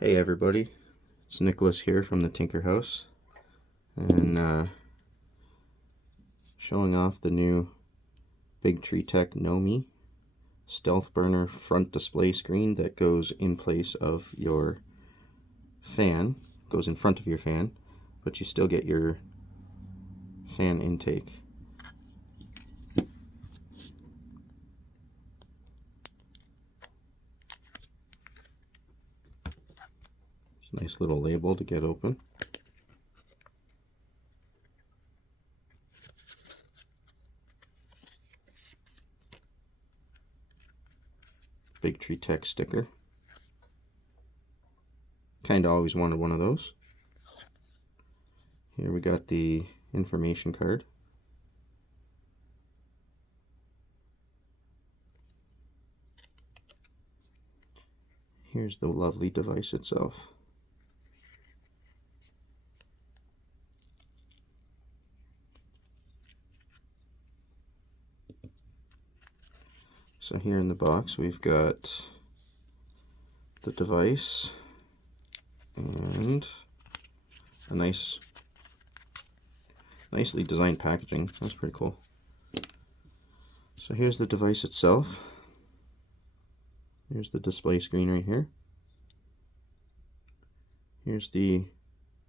Hey everybody, it's Nicholas here from the Tinker House, and showing off the new Bigtreetech Knomi stealth burner front display screen that goes in place of your fan, goes in front of your fan, but you still get your fan intake. It's a nice little label to get open. Bigtreetech sticker. Kinda always wanted one of those. Here we got the information card. Here's the lovely device itself. So here in the box we've got the device and a nicely designed packaging. That's pretty cool. So here's the device itself. Here's the display screen right here. Here's the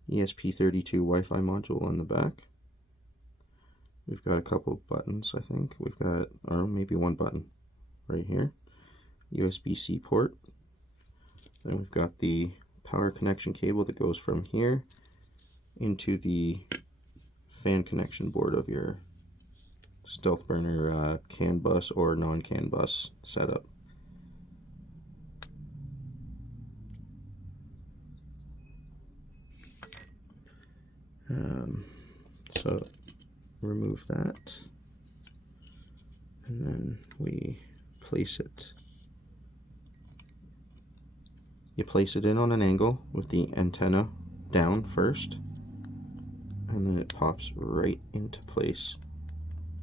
ESP32 Wi-Fi module on the back. We've got a couple buttons, I think. We've got, or maybe one button right here. USB-C port. Then we've got the power connection cable that goes from here into the fan connection board of your stealth burner CAN bus or non-CAN bus setup. So remove that, and then we place it. You place it in on an angle with the antenna down first, and then it pops right into place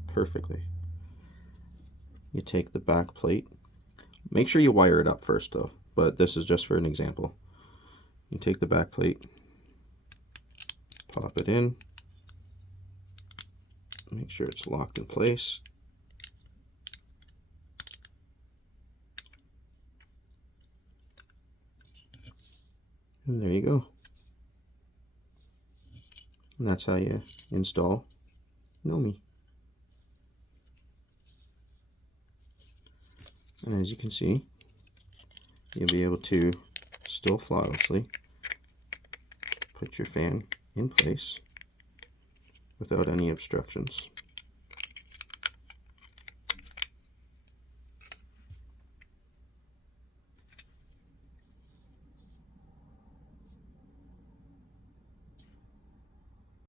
perfectly. You take the back plate. Make sure you wire it up first though, but this is just for an example. You take the back plate, pop it in, make sure it's locked in place. And there you go. And that's how you install Knomi. And as you can see, you'll be able to still flawlessly put your fan in place without any obstructions.